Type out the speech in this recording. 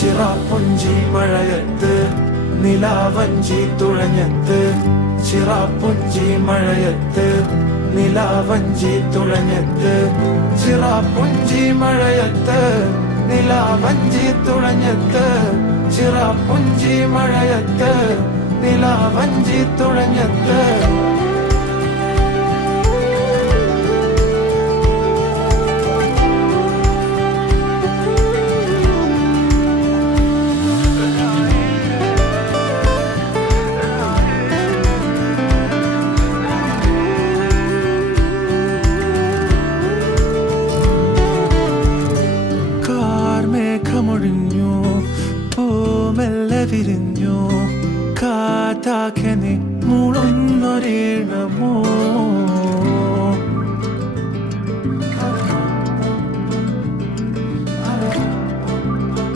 ചിറാപ്പുഞ്ചി മഴയത്ത് നിലാവഞ്ചി തുഴഞ്ഞത്ത് ചിറാപ്പുഞ്ചി മഴയത്ത് നിലാവഞ്ചി തുഴഞ്ഞത്ത് ചിറാപ്പുഞ്ചി മഴയത്ത് നിലാവഞ്ചി തുഴഞ്ഞത്ത് ചിറാപ്പുഞ്ചി മഴയത്ത് നിലാവഞ്ചി തുഴഞ്ഞത്ത് മേഘമൊഴിഞ്ഞു പൂമെല്ലെ വിരിഞ്ഞു കാറ്റാകെ നീ മൂളുന്നൊരീണമോ